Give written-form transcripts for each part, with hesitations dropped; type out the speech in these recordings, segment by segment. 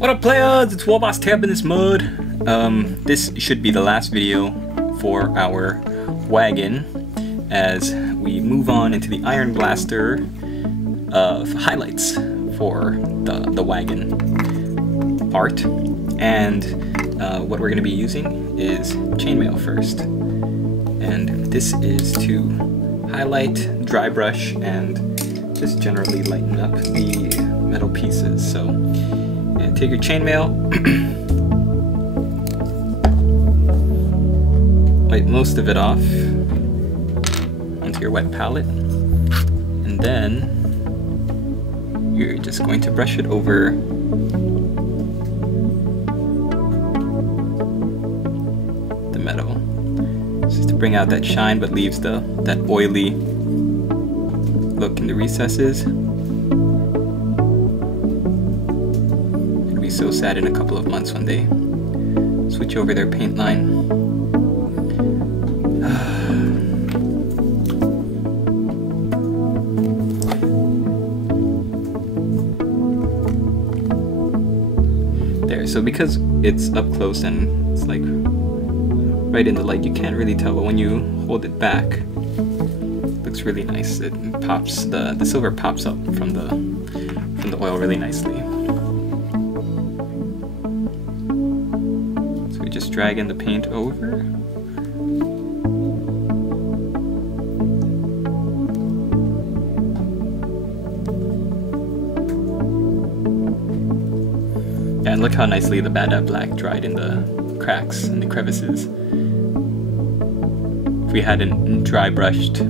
What up, players? It's Warboss Tab in this mode. This should be the last video for our wagon as we move on into the Ironblaster of highlights for the wagon art. And what we're going to be using is chainmail first. And this is to highlight, dry brush, and just generally lighten up the metal pieces. So take your chainmail, wipe most of it off onto your wet palette, and then you're just going to brush it over the metal, just to bring out that shine but leaves that oily look in the recesses. So sad in a couple of months when they switch over their paint line. There, so because it's up close and it's like right in the light, you can't really tell, but when you hold it back, it looks really nice. It pops, the silver pops up from the oil really nicely. Just dragging the paint over. And look how nicely the Bad Black dried in the cracks and the crevices. If we hadn't dry brushed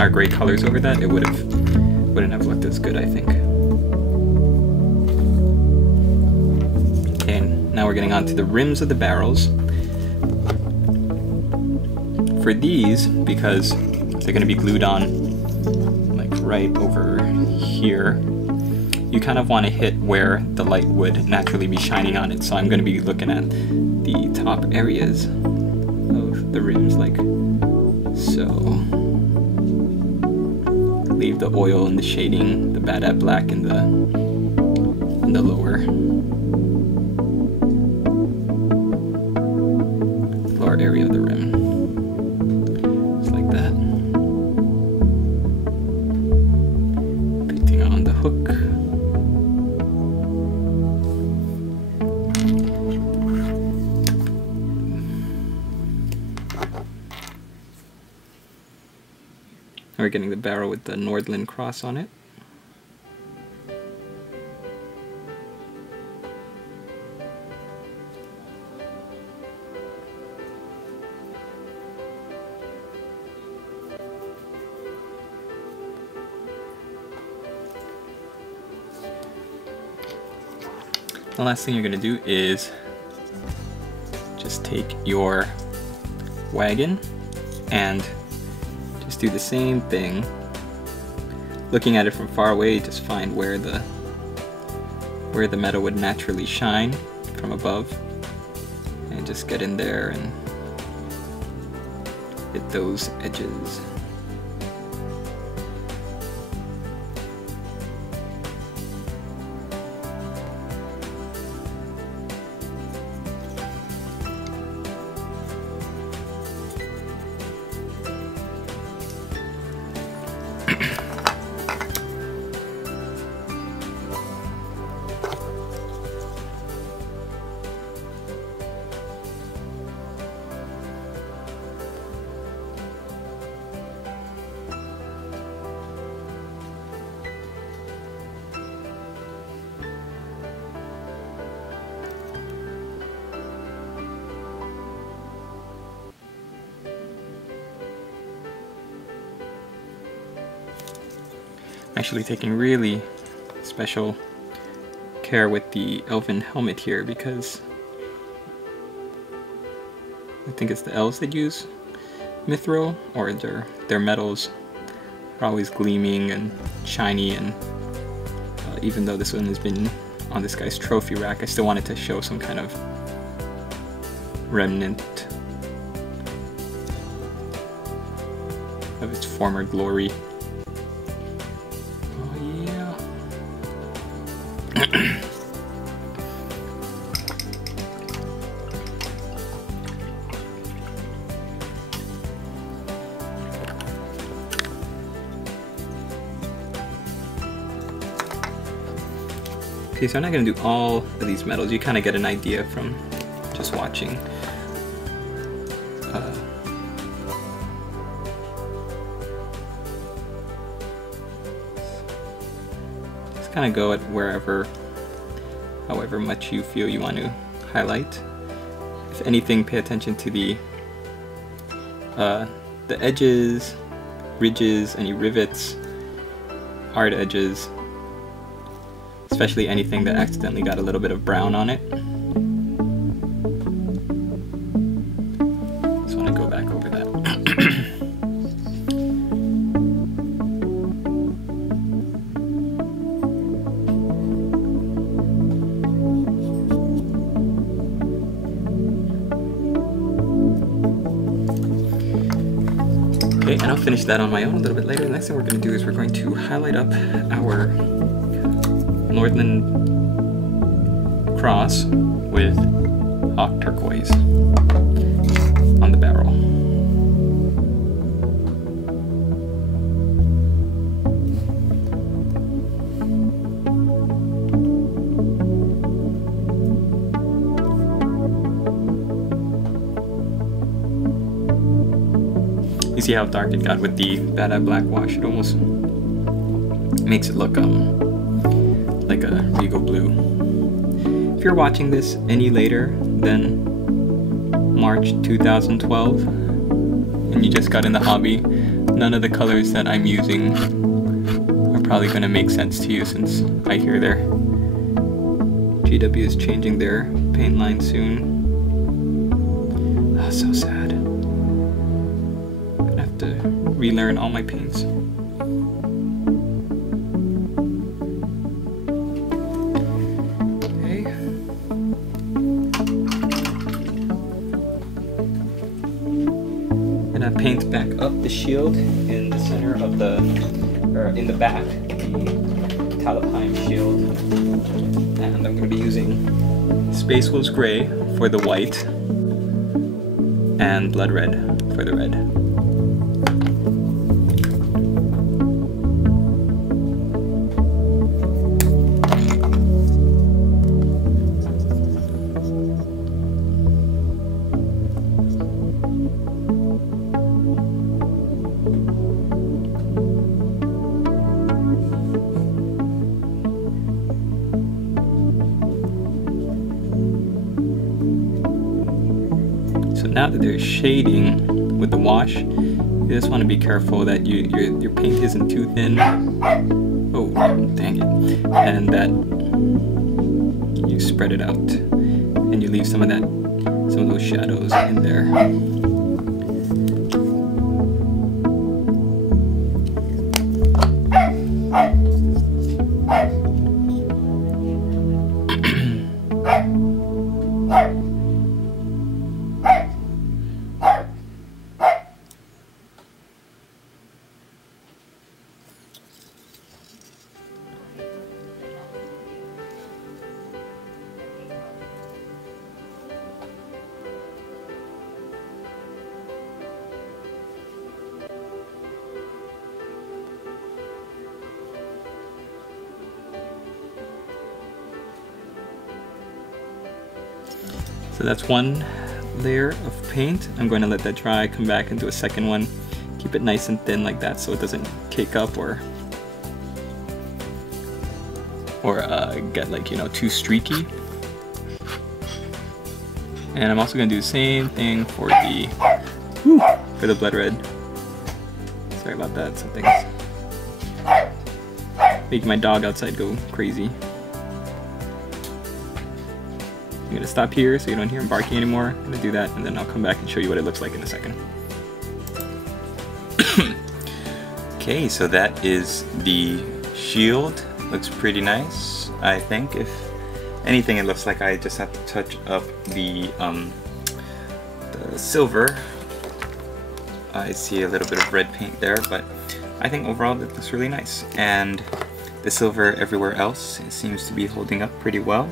our gray colors over that, it wouldn't have looked as good, I think. Now we're getting onto the rims of the barrels. For these, because they're going to be glued on like right over here, you kind of want to hit where the light would naturally be shining on it. So I'm going to be looking at the top areas of the rims like so. Leave the oil and the shading, the Bad Black in the lower area of the rim. Just like that. Painting on the hook. We're getting the barrel with the Nordland cross on it. The last thing you're going to do is just take your wagon and just do the same thing. Looking at it from far away, just find where the metal would naturally shine from above, and just get in there and hit those edges. Actually taking really special care with the elven helmet here, because I think it's the elves that use mithril, or their metals are always gleaming and shiny, and even though this one has been on this guy's trophy rack, I still wanted to show some kind of remnant of its former glory. Okay, so I'm not going to do all of these metals. You kind of get an idea from just watching. Just kind of go at wherever, however much you feel you want to highlight. If anything, pay attention to the edges, ridges, any rivets, hard edges, especially anything that accidentally got a little bit of brown on it. Just want to go back over that. Okay, and I'll finish that on my own a little bit later. The next thing we're going to do is we're going to highlight up our Northland Cross with Hawk Turquoise on the barrel. You see how dark it got with the Bad Black wash? It almost makes it look like a regal blue. If you're watching this any later than March 2012 and you just got in the hobby, none of the colors that I'm using are probably going to make sense to you, since I hear their GW is changing their paint line soon. Oh, so sad. I'm gonna have to relearn all my paints. Paint back up the shield in the center of the, or in the back, the Talipheim shield. And I'm going to be using Space Wolves Gray for the white and Blood Red for the red. Now that there's shading with the wash, you just want to be careful that your paint isn't too thin. Oh, dang it. And that you spread it out and you leave some of those shadows in there. So that's one layer of paint. I'm going to let that dry, come back and do a second one. Keep it nice and thin like that so it doesn't cake up or get like, you know, too streaky. And I'm also going to do the same thing for the blood red. Sorry about that, something's making my dog outside go crazy. I'm going to stop here so you don't hear him barking anymore. I'm going to do that and then I'll come back and show you what it looks like in a second. Okay, so that is the shield. Looks pretty nice, I think. If anything, it looks like I just have to touch up the silver. I see a little bit of red paint there, but I think overall it looks really nice. And the silver everywhere else, it seems to be holding up pretty well.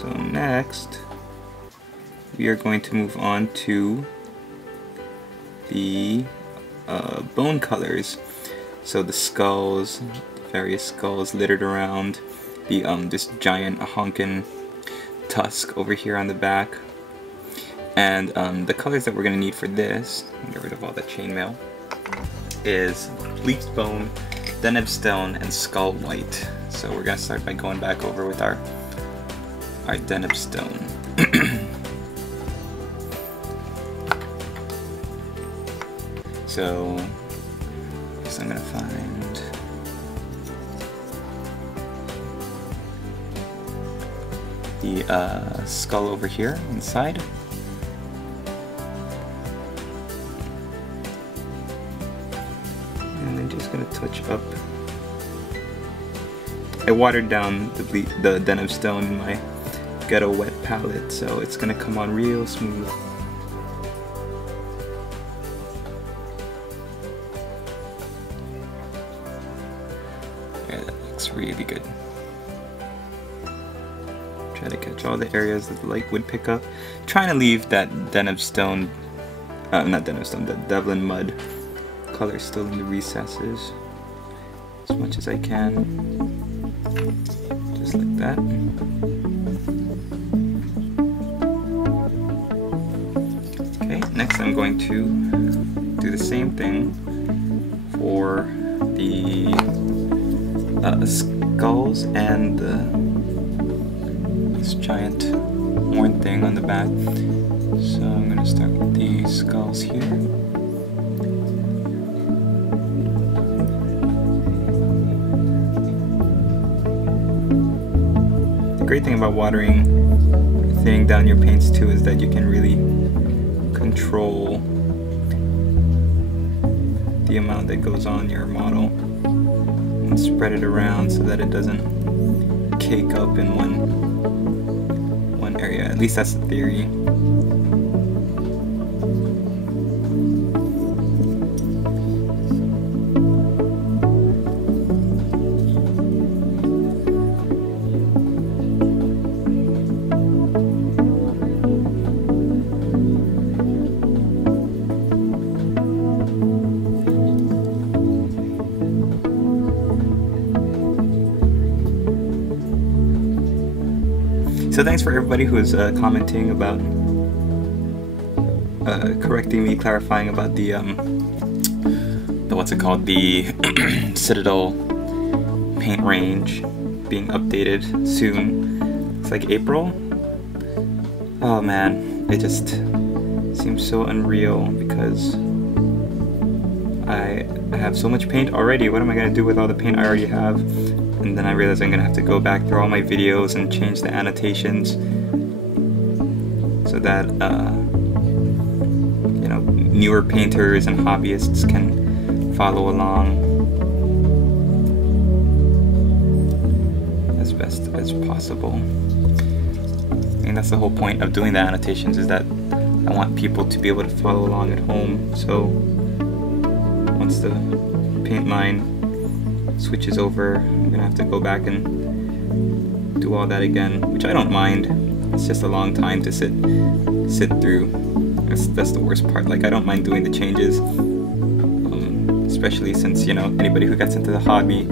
So next, we are going to move on to the bone colors. So the skulls, various skulls littered around. This giant honkin' tusk over here on the back. And the colors that we're going to need for this, get rid of all the chainmail, is Bleached Bone, Deneb Stone, and Skull White. So we're going to start by going back over with our Deneb Stone. So first I'm going to find the skull over here inside. And I'm just going to touch up. I watered down the Deneb Stone in my Ghetto Wet palette, so it's going to come on real smooth. Yeah, that looks really good. Try to catch all the areas that the light would pick up. Trying to leave that Deneb Stone, not Deneb Stone, the Devlin Mud color still in the recesses as much as I can. Just like that. Okay, next I'm going to do the same thing for the skulls and this giant horn thing on the back. So I'm going to start with the skulls here. The great thing about watering, thinning down your paints too, is that you can really control the amount that goes on your model and spread it around so that it doesn't cake up in one area. At least that's the theory. So thanks for everybody who is commenting about, correcting me, clarifying about the what's it called, the Citadel paint range being updated soon. It's like April. Oh man, it just seems so unreal because I have so much paint already. What am I gonna do with all the paint I already have? And then I realized I'm gonna have to go back through all my videos and change the annotations so that you know, newer painters and hobbyists can follow along as best as possible. I mean, that's the whole point of doing the annotations, is that I want people to be able to follow along at home. So once the paint line switches over, I'm gonna have to go back and do all that again, which I don't mind. It's just a long time to sit through. That's the worst part. Like, I don't mind doing the changes, especially since, you know, anybody who gets into the hobby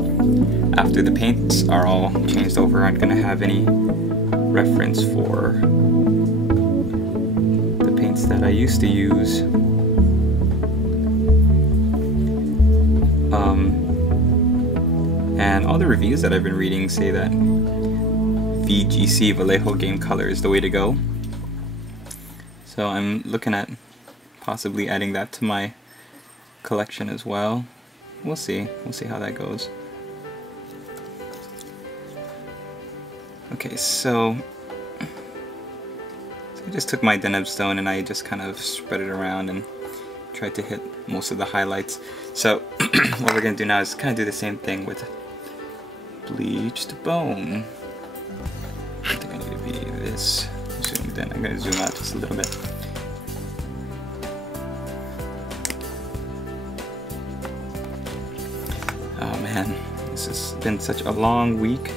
after the paints are all changed over aren't gonna have any reference for the paints that I used to use. And all the reviews that I've been reading say that VGC, Vallejo Game Color, is the way to go. So I'm looking at possibly adding that to my collection as well. We'll see. We'll see how that goes. Okay, so I just took my Deneb Stone and I just kind of spread it around and tried to hit most of the highlights. So what we're going to do now is kind of do the same thing with Bleached Bone. I think I need to be this zoomed in. I'm going to zoom out just a little bit. Oh man, this has been such a long week.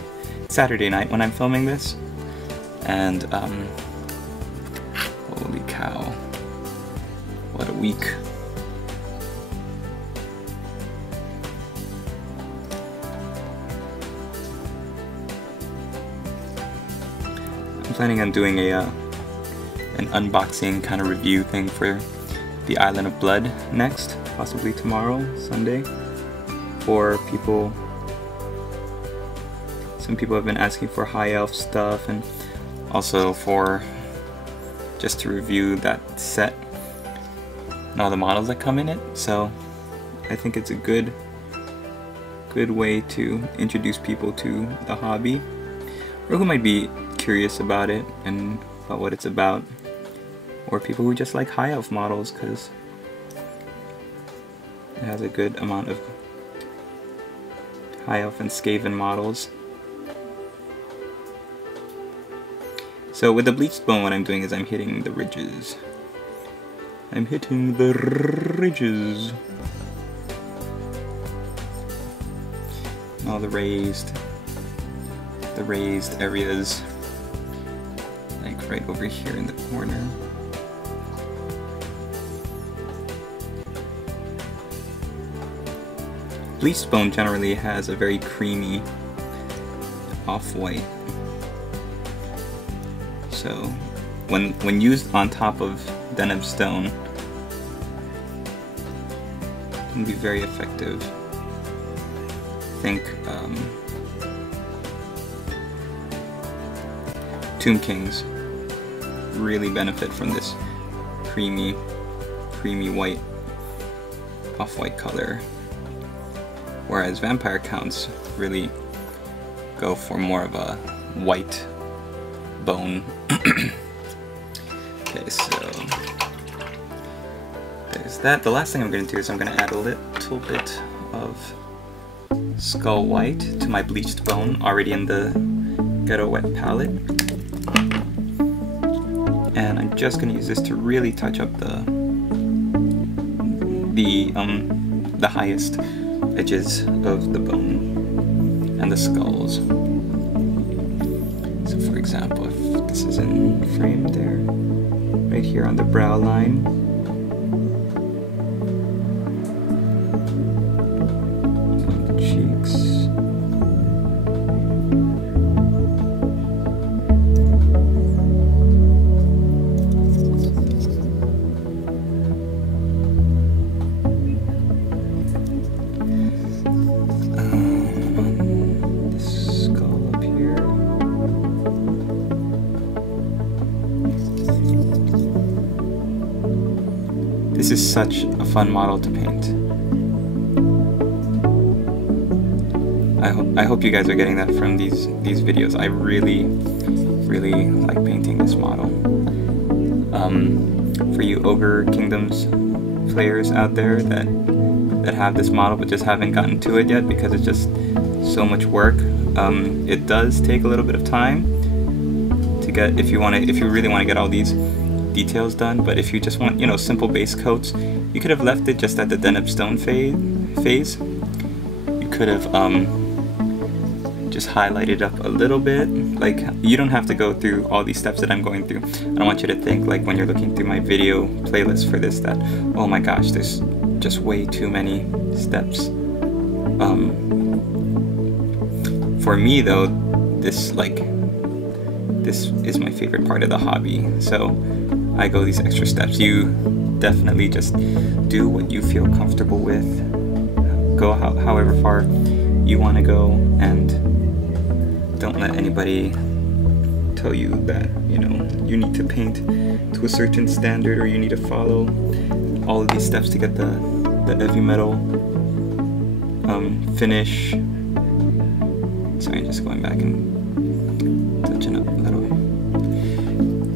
It's Saturday night when I'm filming this, and holy cow, what a week. planning on doing an unboxing kind of review thing for the Island of Blood next, possibly tomorrow, Sunday, for people. Some people have been asking for high elf stuff, and also for just to review that set and all the models that come in it. So I think it's a good way to introduce people to the hobby, or who might be curious about it and about what it's about, or people who just like high elf models because it has a good amount of high elf and Skaven models. So with the Bleached Bone, what I'm doing is I'm hitting the ridges. I'm hitting the ridges. All the raised areas, like right over here in the corner. Bleached Bone generally has a very creamy off-white. So when used on top of Deneb Stone, it can be very effective. I think Tomb Kings really benefit from this creamy white, off-white color, whereas Vampire Counts really go for more of a white bone. Okay, so there's that. The last thing I'm going to do is I'm going to add a little bit of Skull White to my Bleached Bone, already in the Ghetto Wet palette. And I'm just going to use this to really touch up the highest edges of the bone and the skulls. So for example, if this is in frame there, right here on the brow line, on the cheeks, this is such a fun model to paint. I hope you guys are getting that from these videos. I really like painting this model. For you Ogre Kingdoms players out there that have this model but just haven't gotten to it yet because it's just so much work, it does take a little bit of time to get, if you really want to get all these details done. But if you just want, you know, simple base coats, you could have left it just at the Deneb Stone phase. You could have just highlighted up a little bit. Like, you don't have to go through all these steps that I'm going through. I don't want you to think, like, when you're looking through my video playlist for this, that, oh my gosh, there's just way too many steps. For me though, this is my favorite part of the hobby, so I go these extra steps. You definitely just do what you feel comfortable with. Go however far you want to go, and don't let anybody tell you that, you know, you need to paint to a certain standard or you need to follow all of these steps to get the heavy metal finish. Sorry, just going back and touching up a little.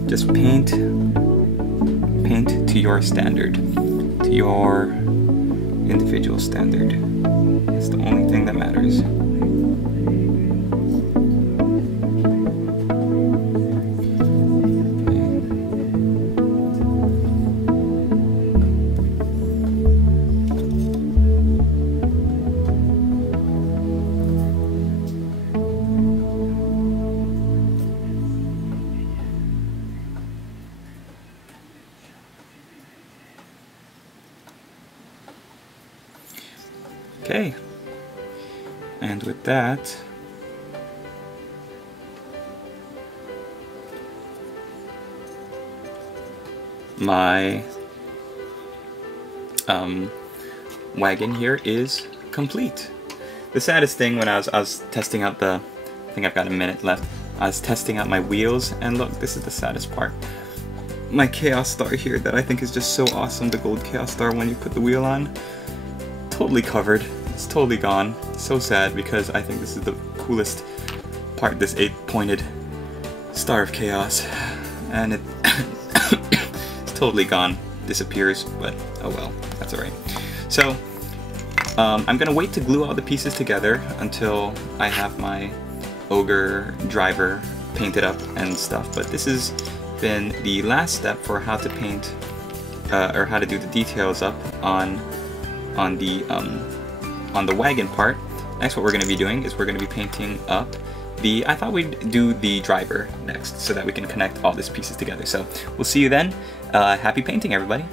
Just paint to your standard, to your individual standard. It's the only thing that matters. Okay, and with that, my wagon here is complete. The saddest thing when I was testing out I think I've got a minute left, I was testing out my wheels, and look, this is the saddest part. My Chaos Star here that I think is just so awesome, the gold Chaos Star when you put the wheel on, totally covered. It's totally gone. So sad, because I think this is the coolest part, this 8-pointed Star of Chaos, and it's totally gone, disappears, but oh well, that's alright. So I'm gonna wait to glue all the pieces together until I have my Ogre driver painted up and stuff, but this has been the last step for how to paint or how to do the details up on the wagon part. Next, what we're going to be doing is we're going to be painting up I thought we'd do the driver next so that we can connect all these pieces together. So we'll see you then. Happy painting, everybody.